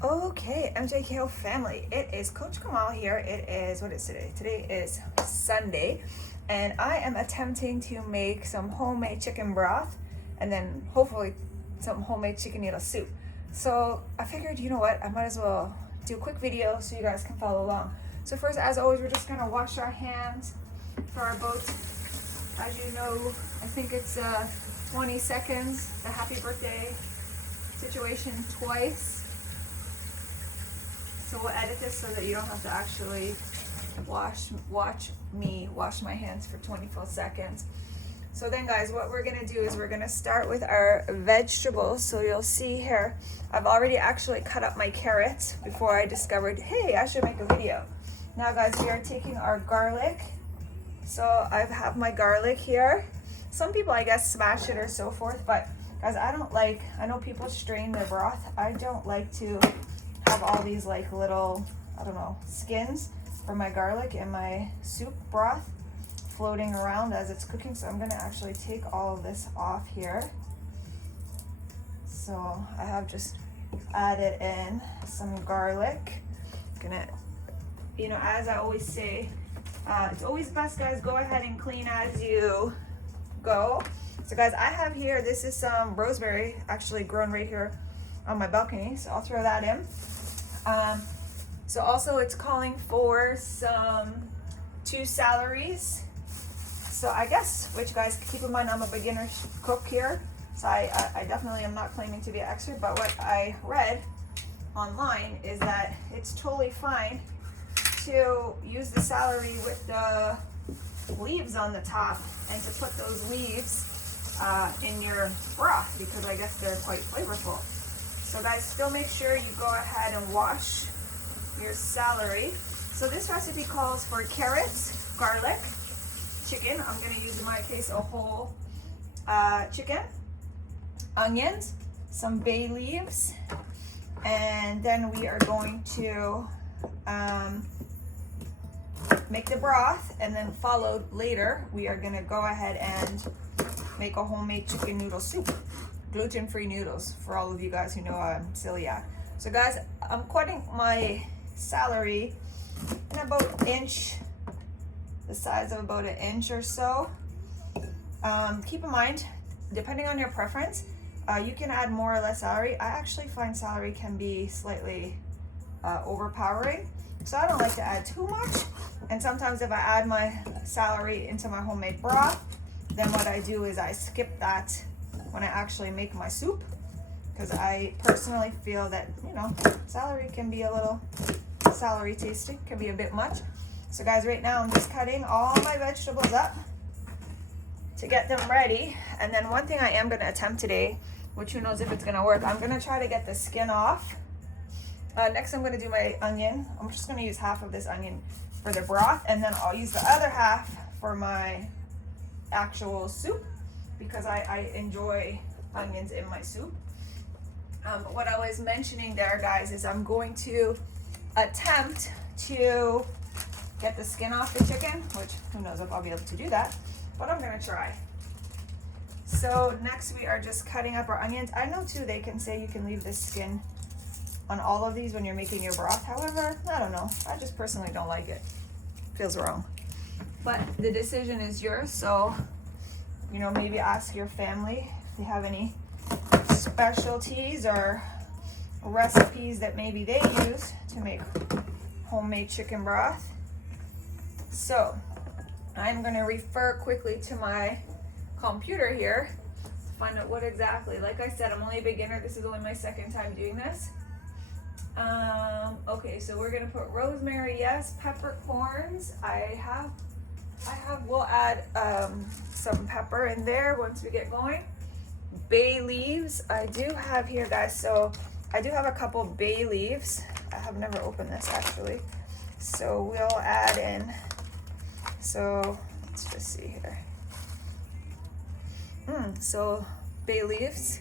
Okay, MJKO family, it is Coach Kamal here. It is, what is today? Today is Sunday, and I am attempting to make some homemade chicken broth and then hopefully some homemade chicken noodle soup. So I figured, you know what, I might as well do a quick video so you guys can follow along. So first, as always, we're just gonna wash our hands for about, as you know, I think it's 20 seconds, the happy birthday situation twice. So we'll edit this so that you don't have to actually watch me wash my hands for 24 seconds. So then guys, what we're gonna do is we're gonna start with our vegetables. So you'll see here, I've already actually cut up my carrots before I discovered, hey, I should make a video. Now guys, we are taking our garlic. So I have my garlic here. Some people, I guess, smash it or so forth, but guys, I know people strain their broth. I don't like to have all these like little, I don't know, skins for my garlic and my soup broth floating around as it's cooking. So I'm gonna actually take all of this off here. So I have just added in some garlic. Gonna, you know, as I always say, it's always best, guys, go ahead and clean as you go. So guys, I have here, this is some rosemary actually grown right here on my balcony, so I'll throw that in. So also it's calling for some 2 celeries. So I guess, which guys, keep in mind I'm a beginner cook here, so I definitely am not claiming to be an expert, but what I read online is that it's totally fine to use the celery with the leaves on the top and to put those leaves in your broth because I guess they're quite flavorful. So guys, still make sure you go ahead and wash your celery. So this recipe calls for carrots, garlic, chicken. I'm gonna use in my case a whole chicken, onions, some bay leaves, and then we are going to make the broth, and then followed later, we are gonna go ahead and make a homemade chicken noodle soup. Gluten-free noodles for all of you guys who know I'm celiac. So guys, I'm cutting my celery in about an inch, the size of about an inch or so. Keep in mind, depending on your preference, you can add more or less celery. I actually find celery can be slightly overpowering, so I don't like to add too much. And sometimes if I add my celery into my homemade broth, then what I do is I skip that when I actually make my soup, because I personally feel that, you know, celery can be a little celery tasting, can be a bit much. So guys, right now I'm just cutting all my vegetables up to get them ready. And then one thing I am going to attempt today, which who knows if it's going to work, I'm going to try to get the skin off. Next I'm going to do my onion. I'm just going to use half of this onion for the broth, and then I'll use the other half for my actual soup, because I enjoy onions in my soup. But what I was mentioning there, guys, is I'm going to attempt to get the skin off the chicken, which who knows if I'll be able to do that, but I'm gonna try. So next we are just cutting up our onions. I know too, they can say you can leave the skin on all of these when you're making your broth. However, I don't know, I just personally don't like it. Feels wrong. But the decision is yours, so you know, maybe ask your family if you have any specialties or recipes that maybe they use to make homemade chicken broth. So I'm going to refer quickly to my computer here to find out what exactly. Like I said, I'm only a beginner. This is only my second time doing this. Okay, so we're going to put rosemary, yes, peppercorns. We'll add some pepper in there once we get going. Bay leaves, I do have here, guys, so I do have a couple bay leaves. I have never opened this actually. So we'll add in, so let's just see here. So bay leaves,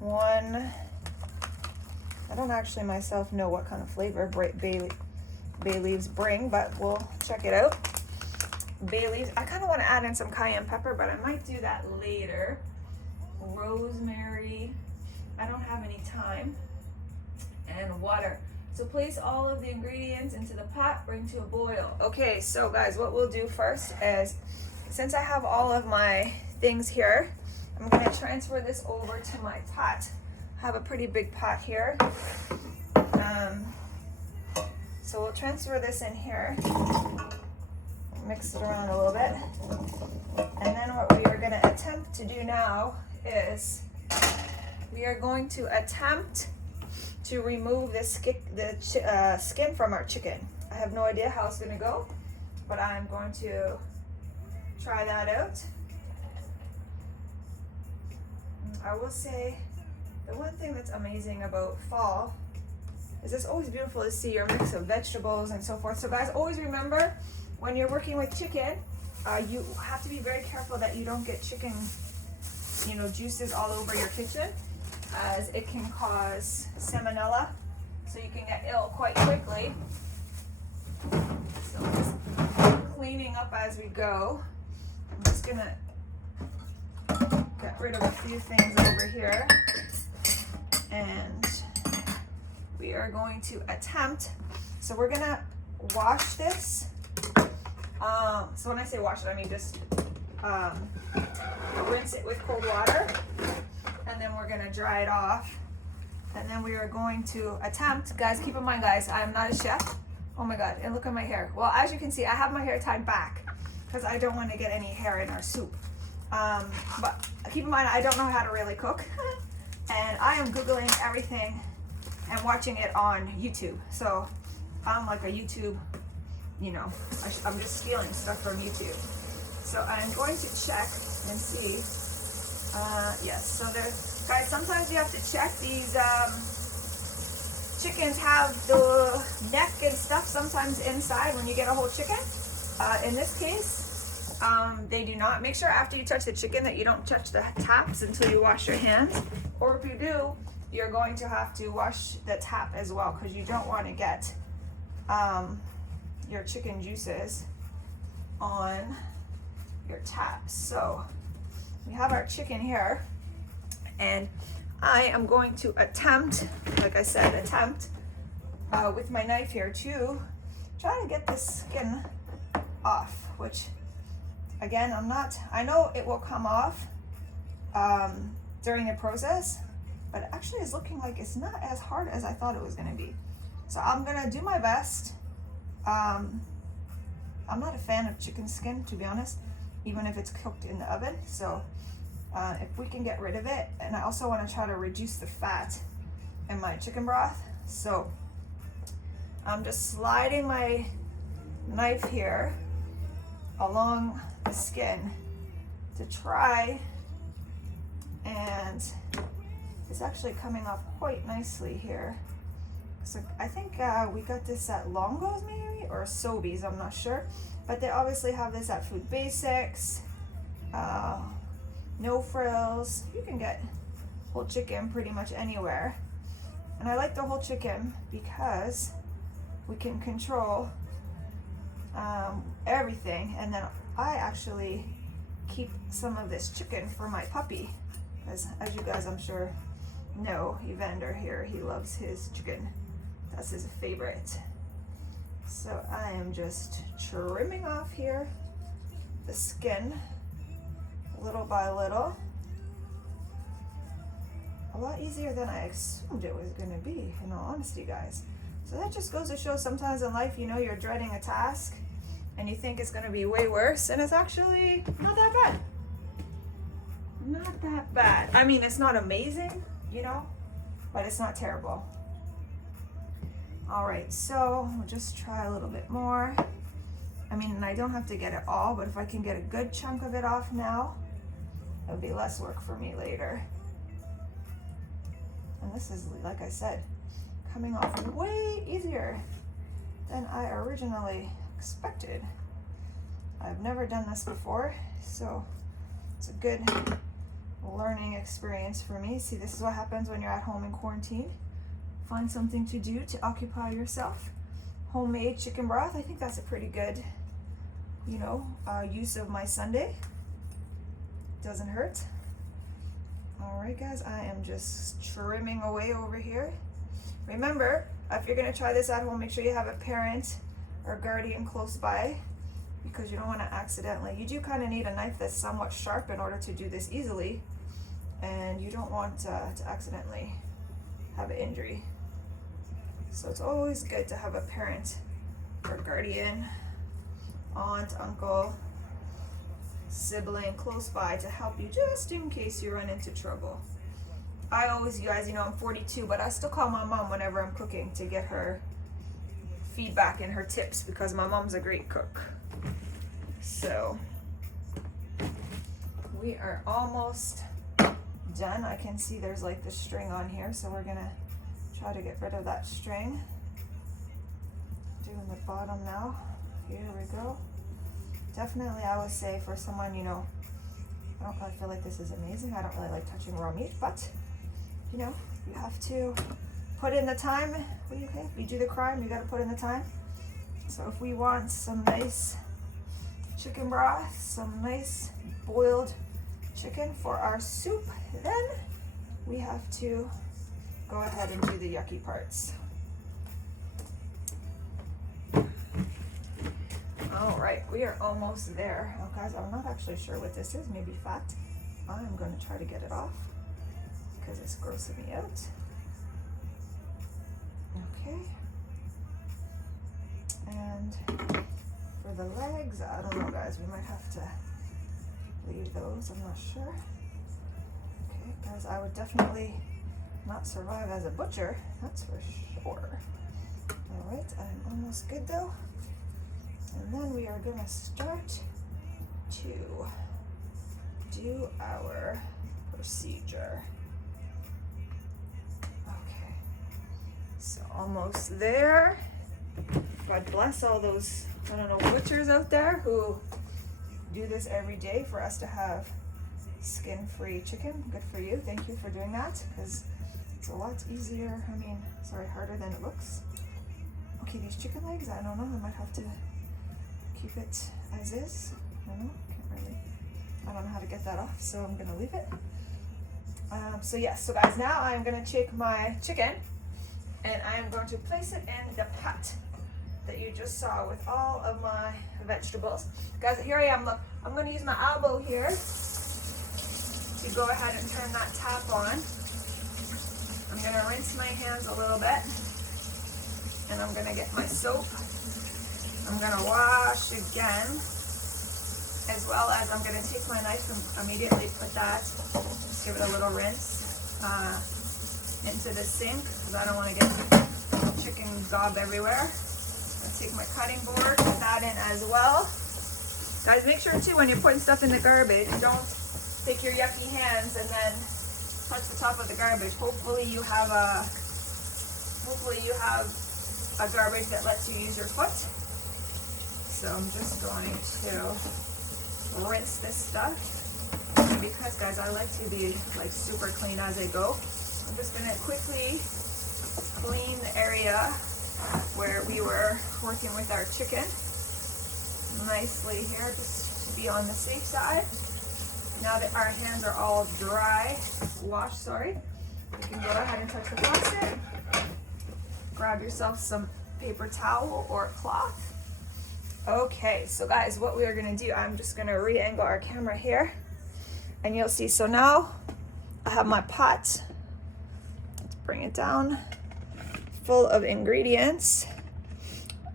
one, I don't actually myself know what kind of flavor bay leaves bring, but we'll check it out. Bay leaves, I kind of want to add in some cayenne pepper, but I might do that later. Rosemary, I don't have any time. and water. So place all of the ingredients into the pot, bring to a boil. Okay, so guys, what we'll do first is, since I have all of my things here, I'm gonna transfer this over to my pot. I have a pretty big pot here. So we'll transfer this in here, mix it around a little bit. And then what we are gonna attempt to do now is we are going to attempt to remove the skin from our chicken. I have no idea how it's gonna go, but I'm going to try that out. I will say the one thing that's amazing about fall is it's always beautiful to see your mix of vegetables and so forth. So guys, always remember when you're working with chicken, you have to be very careful that you don't get chicken, juices all over your kitchen, as it can cause salmonella, so you can get ill quite quickly. So just cleaning up as we go. I'm just gonna get rid of a few things over here, and we are going to attempt, so we're gonna wash this. So when I say wash it, I mean just rinse it with cold water, and then we're gonna dry it off, and then we are going to attempt, guys, keep in mind guys, I am not a chef. Oh my god, and look at my hair. Well, as you can see, I have my hair tied back because I don't want to get any hair in our soup. But keep in mind, I don't know how to really cook and I am Googling everything and watching it on YouTube. So I'm like a YouTube, I'm just stealing stuff from YouTube. So I'm going to check and see. Yes, so there's, guys, sometimes you have to check these, chickens have the neck and stuff sometimes inside when you get a whole chicken. In this case, they do not. Make sure after you touch the chicken that you don't touch the taps until you wash your hands. Or if you do, you're going to have to wash the tap as well, because you don't want to get your chicken juices on your taps. So we have our chicken here, and I am going to attempt, like I said, with my knife here to try to get this skin off, which again, I know it will come off during the process, but it actually is looking like it's not as hard as I thought it was gonna be. So I'm gonna do my best. I'm not a fan of chicken skin, to be honest, even if it's cooked in the oven. So if we can get rid of it, and I also want to try to reduce the fat in my chicken broth. So I'm just sliding my knife here along the skin to try, and it's actually coming off quite nicely here. So I think we got this at Longo's maybe, or Sobeys, I'm not sure, but they obviously have this at Food Basics. No frills. You can get whole chicken pretty much anywhere, and I like the whole chicken because we can control everything. And then I actually keep some of this chicken for my puppy, because as you guys I'm sure know, Evander here, he loves his chicken. That's his favorite. So I am just trimming off here the skin little by little. A lot easier than I assumed it was gonna be, in all honesty, guys. So that just goes to show sometimes in life, you're dreading a task and you think it's gonna be way worse, and it's actually not that bad. Not that bad. I mean, it's not amazing, but it's not terrible. All right, so we'll just try a little bit more. I mean, and I don't have to get it all, but if I can get a good chunk of it off now, it'll be less work for me later. And this is, like I said, coming off way easier than I originally expected. I've never done this before, so it's a good learning experience for me. See, this is what happens when you're at home in quarantine. Find something to do to occupy yourself. Homemade chicken broth, I think that's a pretty good, use of my Sunday. Doesn't hurt. All right, guys, I am just trimming away over here. Remember, if you're gonna try this at home, make sure you have a parent or guardian close by, because you don't want to accidentally, you do kind of need a knife that's somewhat sharp in order to do this easily, and you don't want to accidentally have an injury. So it's always good to have a parent or guardian, aunt, uncle, sibling close by to help you just in case you run into trouble. I always, you guys, you know, I'm 42, but I still call my mom whenever I'm cooking to get her feedback and her tips, because my mom's a great cook. So we are almost done. I can see there's like the string on here, so we're gonna try to get rid of that string. Doing the bottom now. Here we go. Definitely, I would say for someone, you know, I don't really feel like this is amazing. I don't really like touching raw meat, but you know, you have to put in the time. Okay, if you do the crime, you got to put in the time. So if we want some nice chicken broth, some nice boiled chicken for our soup, then we have to go ahead and do the yucky parts. All right, we are almost there. Oh, guys, I'm not actually sure what this is. Maybe fat. I'm going to try to get it off because it's grossing me out. Okay. And for the legs, I don't know, guys. We might have to leave those. I'm not sure. Okay, guys, I would definitely not survive as a butcher. That's for sure. All right, I'm almost good though. And then we are going to start to do our procedure. Okay, so almost there. God bless all those, I don't know, butchers out there who do this every day for us to have skin-free chicken. Good for you. Thank you for doing that, because it's a lot easier. I mean, sorry, harder than it looks. Okay, these chicken legs, I don't know. I might have to keep it as is. I don't know. I don't know how to get that off, so I'm gonna leave it. So yes, so guys, now I'm gonna take my chicken and I am going to place it in the pot that you just saw with all of my vegetables. Guys, here I am. Look, I'm gonna use my elbow here to go ahead and turn that tap on. I'm gonna rinse my hands a little bit, and I'm gonna get my soap. I'm gonna wash again, as well as I'm gonna take my knife and immediately put that, just give it a little rinse into the sink, because I don't want to get chicken gob everywhere. I'll take my cutting board, put that in as well. Guys, make sure too when you're putting stuff in the garbage, don't take your yucky hands and then touch the top of the garbage. Hopefully you have a garbage that lets you use your foot. So I'm just going to rinse this stuff, because guys, I like to be like super clean as I go. I'm just gonna quickly clean the area where we were working with our chicken nicely here, just to be on the safe side. Now that our hands are all washed, sorry, you can go ahead and touch the faucet. Grab yourself some paper towel or cloth. Okay, so guys, what we are gonna do, I'm just gonna re-angle our camera here, and you'll see, so now I have my pot. Let's bring it down, full of ingredients,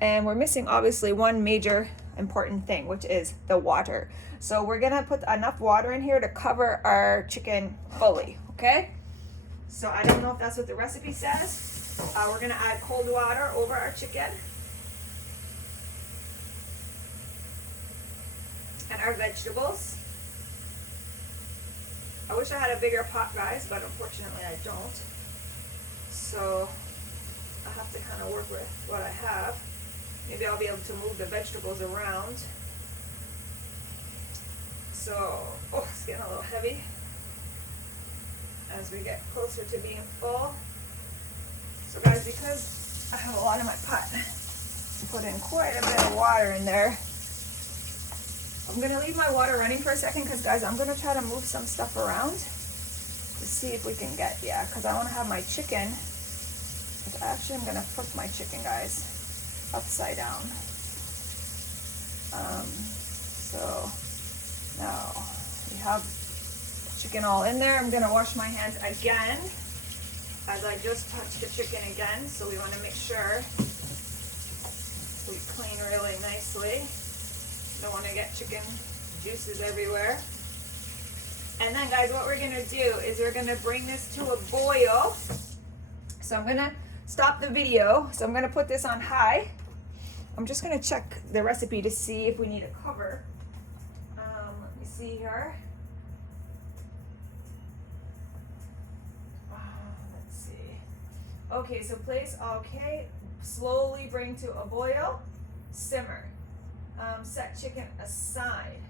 and we're missing obviously one major important thing, which is the water. So we're gonna put enough water in here to cover our chicken fully, okay? So I don't know if that's what the recipe says. We're gonna add cold water over our chicken and our vegetables. I wish I had a bigger pot, guys, but unfortunately I don't. So I have to kind of work with what I have. Maybe I'll be able to move the vegetables around. So, oh, it's getting a little heavy as we get closer to being full. So guys, because I have a lot in my pot, put in quite a bit of water in there. I'm gonna leave my water running for a second, because guys, I'm gonna try to move some stuff around to see if we can get, because I wanna have my chicken Actually, I'm gonna flip my chicken, guys, upside down. So now we have chicken all in there. I'm gonna wash my hands again as I just touched the chicken again. So we want to make sure we clean really nicely. Don't want to get chicken juices everywhere. And then, guys, what we're gonna do is we're gonna bring this to a boil. So I'm gonna stop the video. So I'm gonna put this on high. I'm just gonna check the recipe to see if we need a cover. Let me see here. Let's see. Okay, so place, okay. Slowly bring to a boil, simmer. Set chicken aside.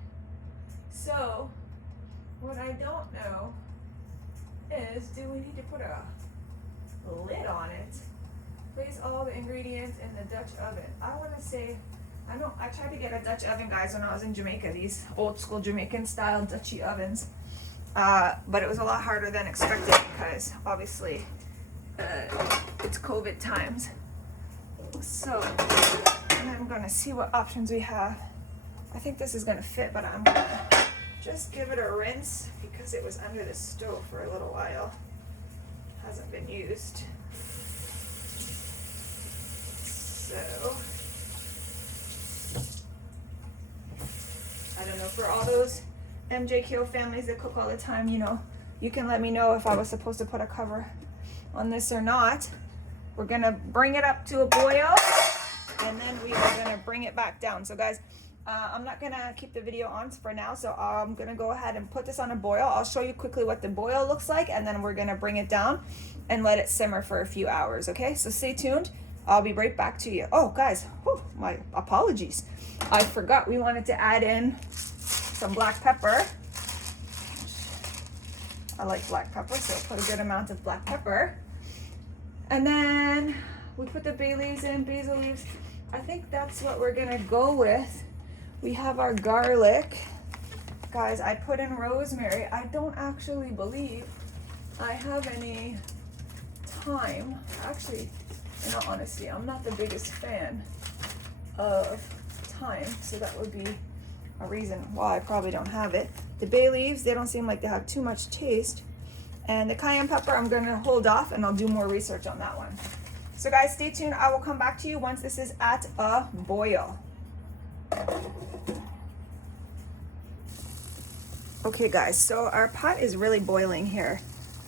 So, what I don't know is, do we need to put a lid on it? Place all the ingredients in the Dutch oven. I want to say, I tried to get a Dutch oven, guys, when I was in Jamaica, these old school Jamaican style Dutchy ovens. But it was a lot harder than expected because obviously it's COVID times. So I'm gonna see what options we have. I think this is gonna fit, but I'm gonna just give it a rinse because it was under the stove for a little while. Hasn't been used. So, I don't know, for all those MJKO families that cook all the time, you know, you can let me know if I was supposed to put a cover on this or not. We're gonna bring it up to a boil and then we are gonna bring it back down. So guys, I'm not gonna keep the video on for now, so I'm gonna go ahead and put this on a boil. I'll show you quickly what the boil looks like and then we're gonna bring it down and let it simmer for a few hours, okay? So stay tuned. I'll be right back to you. Oh, guys, my apologies. I forgot we wanted to add in some black pepper. I like black pepper, so put a good amount of black pepper. And then we put the bay leaves in, basil leaves. I think that's what we're gonna go with. We have our garlic. Guys, I put in rosemary. I don't actually believe I have any thyme. Actually, in all honesty, I'm not the biggest fan of thyme, so that would be a reason why I probably don't have it. The bay leaves, they don't seem like they have too much taste. And the cayenne pepper, I'm gonna hold off and I'll do more research on that one. So guys, stay tuned. I will come back to you once this is at a boil. Okay guys, so our pot is really boiling here.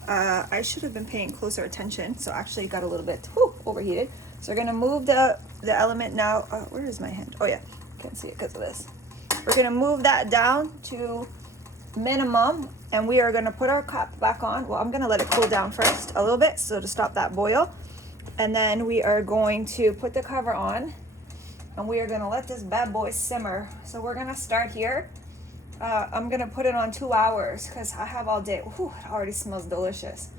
I should have been paying closer attention, so actually it got a little bit overheated. So we're gonna move the element now. Where is my hand? Oh yeah, can't see it because of this. We're gonna move that down to minimum, and we are gonna put our cap back on. Well, I'm gonna let it cool down first a little bit, so to stop that boil. And then we are going to put the cover on, and we are gonna let this bad boy simmer. So we're gonna start here. I'm gonna put it on 2 hours because I have all day. Whew, it already smells delicious.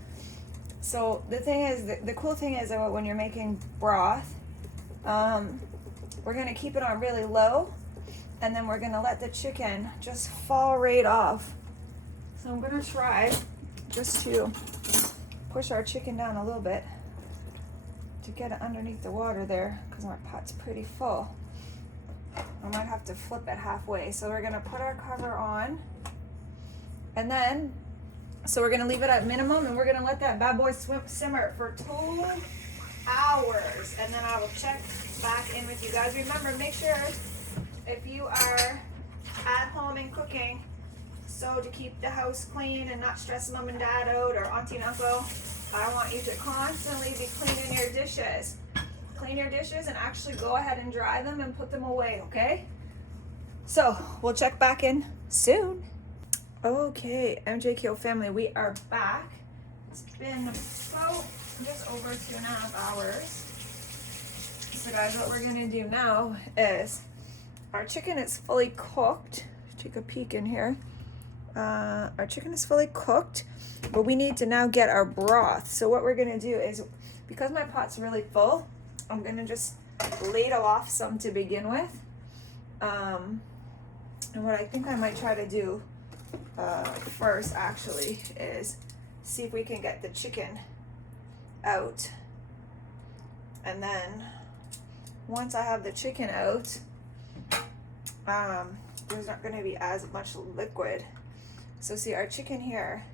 So the thing is, the cool thing is that when you're making broth, we're gonna keep it on really low, and then we're gonna let the chicken just fall right off. So I'm gonna try just to push our chicken down a little bit to get it underneath the water there because my pot's pretty full. I might have to flip it halfway. So we're gonna put our cover on, and then, so we're gonna leave it at minimum, and we're gonna let that bad boy simmer for 2 hours, and then I will check back in with you guys. Remember, make sure if you are at home and cooking, so to keep the house clean and not stress mom and dad out or auntie and uncle, I want you to constantly be cleaning your dishes. Clean your dishes and actually go ahead and dry them and put them away, okay? So we'll check back in soon. Okay, MJKO family, we are back. It's been about just over 2.5 hours. So guys, what we're gonna do now is our chicken is fully cooked. Take a peek in here. Our chicken is fully cooked, but we need to now get our broth. So what we're gonna do is, because my pot's really full, I'm gonna just ladle off some to begin with. And what I think I might try to do first actually is see if we can get the chicken out And then once I have the chicken out, there's not going to be as much liquid. So see, our chicken here,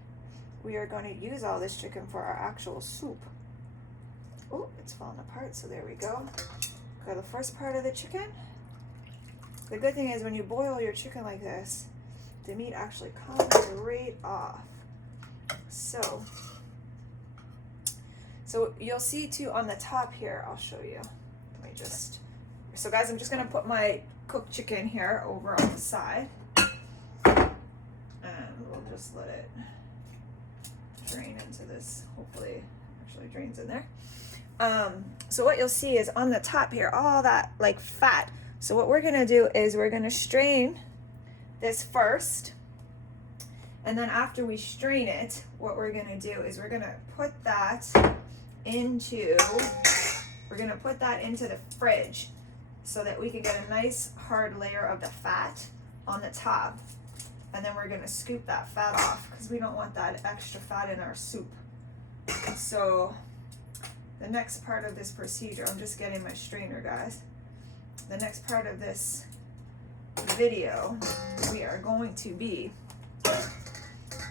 we are going to use all this chicken for our actual soup. Oh, it's falling apart, so there we go. Got the first part of the chicken. The good thing is when you boil your chicken like this, the meat actually comes right off. So you'll see too on the top here, I'll show you. Let me just, so guys, I'm just gonna put my cooked chicken here over on the side. And we'll just let it drain into this. Hopefully it actually drains in there. So what you'll see is on the top here, all that like fat. So what we're gonna do is we're gonna strain this first. And then after we strain it, what we're gonna do is we're gonna put that into the fridge so that we can get a nice hard layer of the fat on the top. And then we're gonna scoop that fat off because we don't want that extra fat in our soup. So the next part of this procedure, I'm just getting my strainer, guys. The next part of this video, we are going to be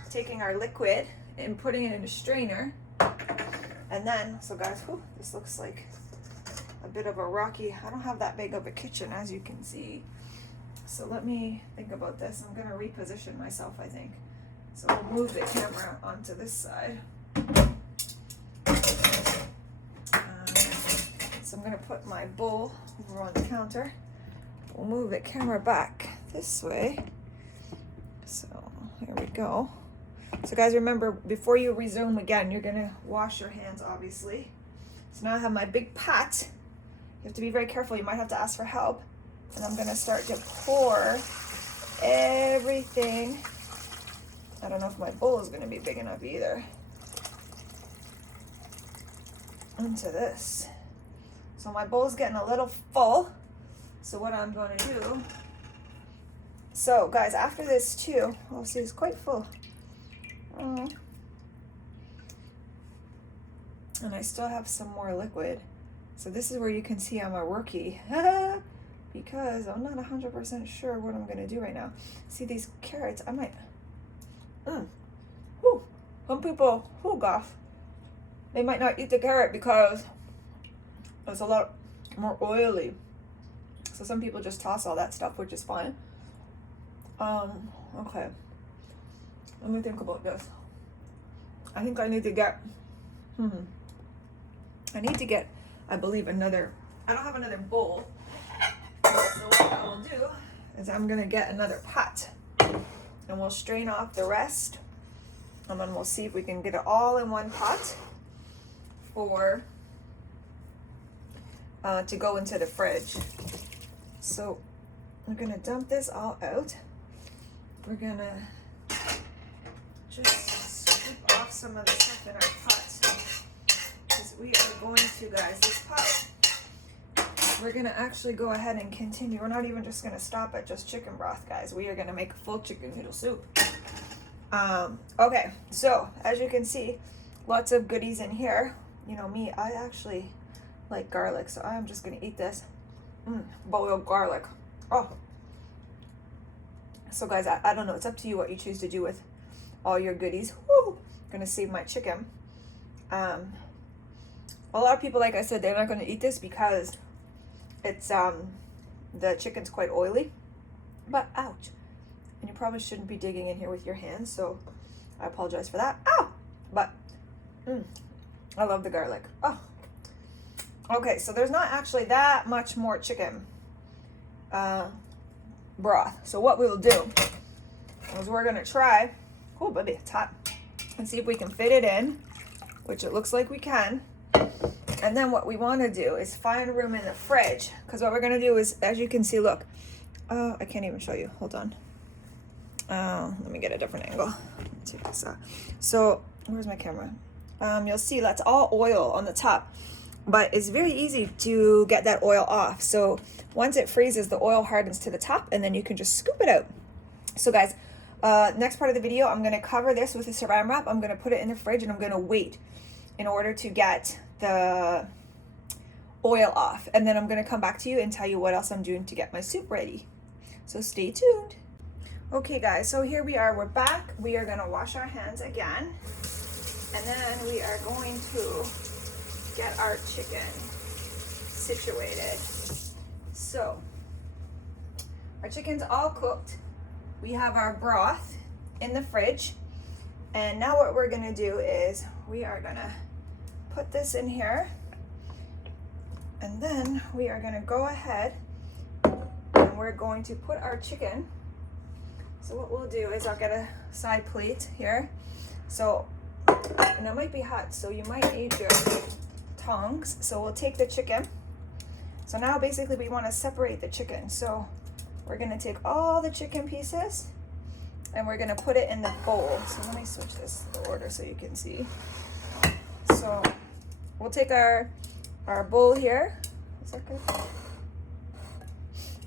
taking our liquid and putting it in a strainer. And then, so guys, whew, this looks like a bit of a rocky, I don't have that big of a kitchen, as you can see. So let me think about this. I'm gonna reposition myself, I think. So we'll move the camera onto this side. So I'm gonna put my bowl over on the counter. We'll move the camera back this way. So here we go. So guys, remember, before you resume again, you're gonna wash your hands, obviously. So now I have my big pot. You have to be very careful. You might have to ask for help. And I'm gonna start to pour everything. I don't know if my bowl is gonna be big enough either. Into this. So my bowl's getting a little full. So what I'm gonna do, so guys, after this too, oh, see, it's quite full. And I still have some more liquid. So this is where you can see I'm a rookie because I'm not 100% sure what I'm gonna do right now. See these carrots, I might, some people, gosh, they might not eat the carrot because it's a lot more oily. So some people just toss all that stuff, which is fine. Okay. Let me think about this. I think I need to get, I believe, another, I don't have another bowl. So what I will do is I'm gonna get another pot and we'll strain off the rest. And then we'll see if we can get it all in one pot for, to go into the fridge. So we're gonna dump this all out. We're gonna just scoop off some of the stuff in our pot because we are going to, guys, this pot, we're gonna actually go ahead and continue. We're not even just gonna stop at just chicken broth, guys. We are gonna make a full chicken noodle soup. Okay, so as you can see, lots of goodies in here. You know me, I actually like garlic, so I'm just gonna eat this. Boiled garlic. Oh. So guys, I don't know. It's up to you what you choose to do with all your goodies. Woo! Gonna save my chicken. A lot of people, like I said, they're not gonna eat this because it's the chicken's quite oily. But ouch! And you probably shouldn't be digging in here with your hands, so I apologize for that. Ow! But I love the garlic. Oh. Okay, so there's not actually that much more chicken broth. So what we'll do is we're gonna try, oh baby, it's hot, and see if we can fit it in, which it looks like we can. And then what we wanna do is find room in the fridge, because what we're gonna do is, as you can see, look, I can't even show you, hold on. Let me get a different angle. So, where's my camera? You'll see that's all oil on the top. But it's very easy to get that oil off. So once it freezes, the oil hardens to the top and then you can just scoop it out. So guys, next part of the video, I'm gonna cover this with a saran wrap. I'm gonna put it in the fridge and I'm gonna wait in order to get the oil off, and then I'm gonna come back to you and tell you what else I'm doing to get my soup ready. So stay tuned. Okay guys, so here we are, we're back. We are gonna wash our hands again, and then we are going to get our chicken situated. So our chicken's all cooked. We have our broth in the fridge, and now what we're gonna do is we are gonna put this in here, and then we are gonna go ahead and we're going to put our chicken. So what we'll do is I'll get a side plate here. So, and it might be hot, so you might need your tongs. So we'll take the chicken. So now basically we want to separate the chicken. So we're gonna take all the chicken pieces and we're gonna put it in the bowl. So let me switch this order so you can see. So we'll take our bowl here. Is that good?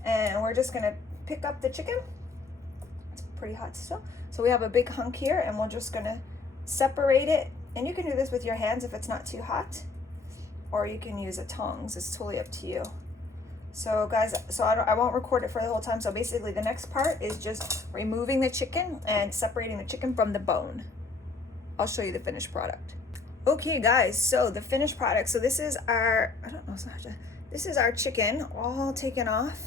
And we're just gonna pick up the chicken. It's pretty hot still. So we have a big hunk here, and we're just gonna separate it. And you can do this with your hands if it's not too hot, or you can use a tongs. It's totally up to you. So guys, so I won't record it for the whole time. So basically the next part is just removing the chicken and separating the chicken from the bone. I'll show you the finished product. Okay guys, so the finished product. So this is our, this is our chicken all taken off.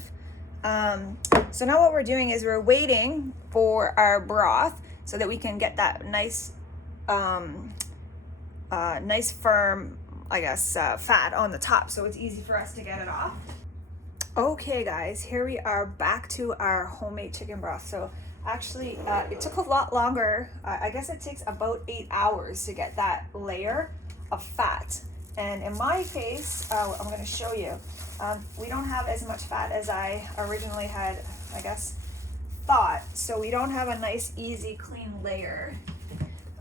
So now what we're doing is we're waiting for our broth so that we can get that nice, nice firm, I guess, fat on the top, so it's easy for us to get it off. Okay guys, here we are back to our homemade chicken broth. So actually it took a lot longer. I guess it takes about 8 hours to get that layer of fat. And in my case, I'm going to show you, we don't have as much fat as I originally had, I guess, thought. So we don't have a nice, easy, clean layer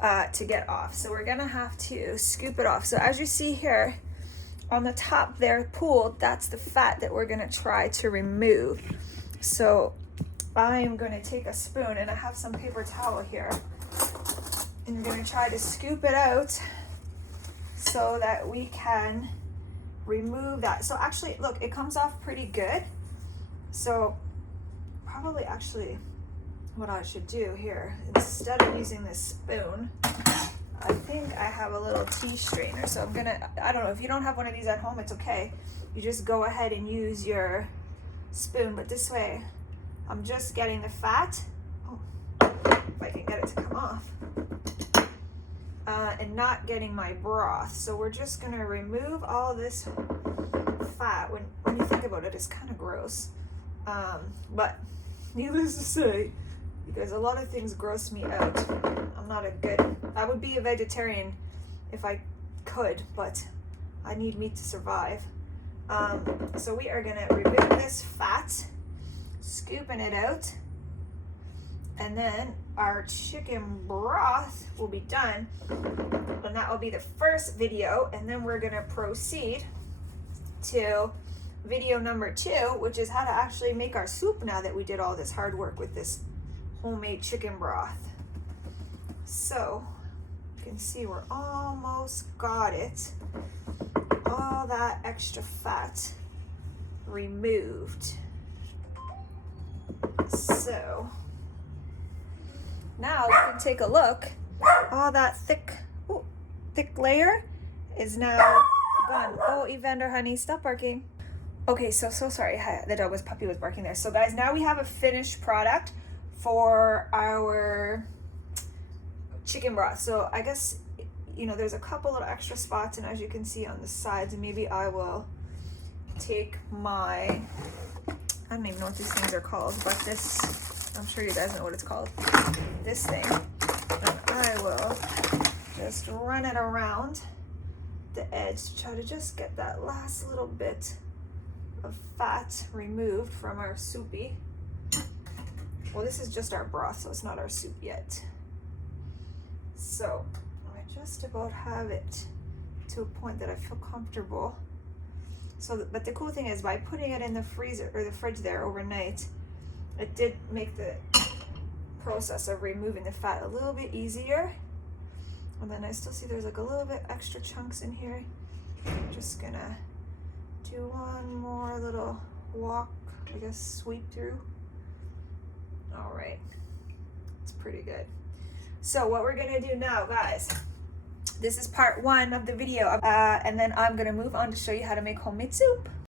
to get off. So we're going to have to scoop it off. So as you see here, on the top there, pooled, that's the fat that we're going to try to remove. So I'm going to take a spoon, and I have some paper towel here, and you're going to try to scoop it out so that we can remove that. So actually, look, it comes off pretty good. So probably actually what I should do here, instead of using this spoon, I think I have a little tea strainer. So I'm gonna, I don't know, if you don't have one of these at home, it's okay. You just go ahead and use your spoon, but this way I'm just getting the fat, if I can get it to come off, and not getting my broth. So we're just gonna remove all this fat. When you think about it, it's kind of gross. But needless to say, because a lot of things gross me out. I would be a vegetarian if I could, but I need meat to survive. So we are gonna remove this fat, scooping it out, and then our chicken broth will be done, and that will be the first video. And then we're gonna proceed to video number 2, which is how to actually make our soup now that we did all this hard work with this homemade chicken broth. So you can see we're almost got it, all that extra fat removed. So now you can take a look. All that thick layer is now gone. Oh, Evander, honey, stop barking. Okay, so sorry, the puppy was barking there. So guys, now we have a finished product for our chicken broth. So I guess, you know, there's a couple of extra spots, and as you can see on the sides, and maybe I will take my, I don't even know what these things are called, but this, I'm sure you guys know what it's called, this thing, and I will just run it around the edge to try to just get that last little bit of fat removed from our soupy. Well, this is just our broth, so it's not our soup yet. So I just about have it to a point that I feel comfortable. So, but the cool thing is, by putting it in the freezer or the fridge there overnight, it did make the process of removing the fat a little bit easier. And then I still see there's like a little bit extra chunks in here. I'm just gonna do one more little walk, I guess sweep through. All right, it's pretty good. So what we're gonna do now, guys, this is part 1 of the video, and then I'm gonna move on to show you how to make homemade soup.